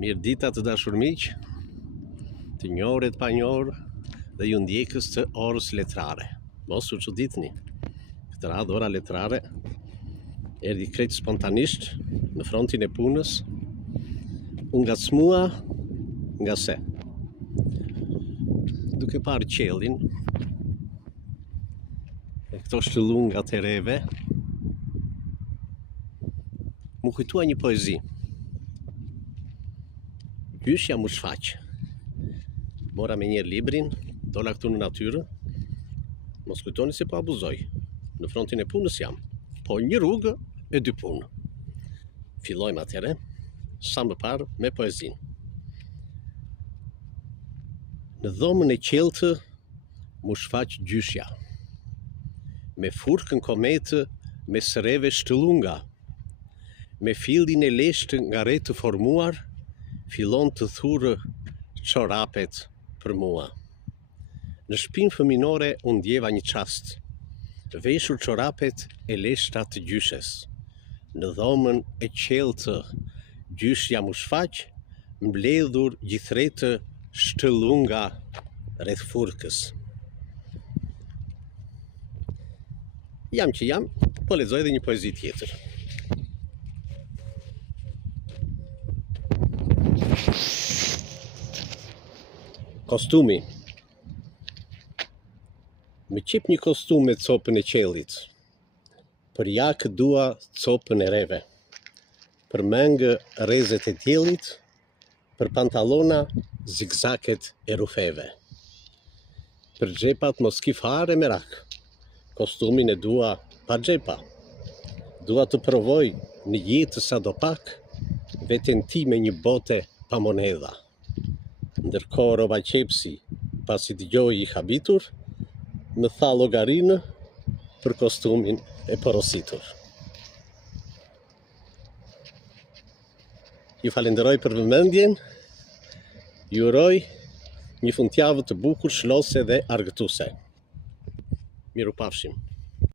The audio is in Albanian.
Mirë dita të dashur miq, të njohur e të panjohur dhe ju ndjekës të orës letrare. Mos u çuditni. Këtë radhë ora letrare erdhi krejt spontanisht në frontin e punës. U ngacmua nga se duke parë qiellin e këto shtëllungat e reve, mu kujtua një poezi. Gjyshja mu shfaq. Mora me njerë librin, dola këtu në natyrë, mos kujtoni se po abuzoj. Në frontin e punës jam, po një rrugë e dy punë. Fillojmë atëre, sa më parë me poezin. Në dhomën e qeltë mu shfaq gjyshja, me furkën kometë me sëreve shtëllunga, me fillin e leshtë nga re të formuar, fillon të thurë çorapet për mua. Në shpinë fëminore unë ndjeva një çast, veshur çorapet e leshta të gjyshes. Në dhomën e qeltë, gjyshja mu shfaq, mbledhur gjithretë shtëllunga rreth furkës. Jam që jam, po lexoj edhe një poezi tjetër. Kostumi. Me qep një kostum me copën e qellit. Për jakë dua copën e reve. Për mengë rrezet e diellit, për pantallona zigzaket e rufeve. Për xhepat mos ki fare merak. Kostumin e dua pa xhepa. Dua të provoj në jetë sadopak veten time një bote pa monedha. Ndërkohë roba qepsi, pasi dëgjoi i habitur, më tha llogarinë për kostumin e porositur. Ju falenderoj për vëmendjen, ju uroj një fundjavë të bukur, shlose dhe argëtuese. Mirupafshim.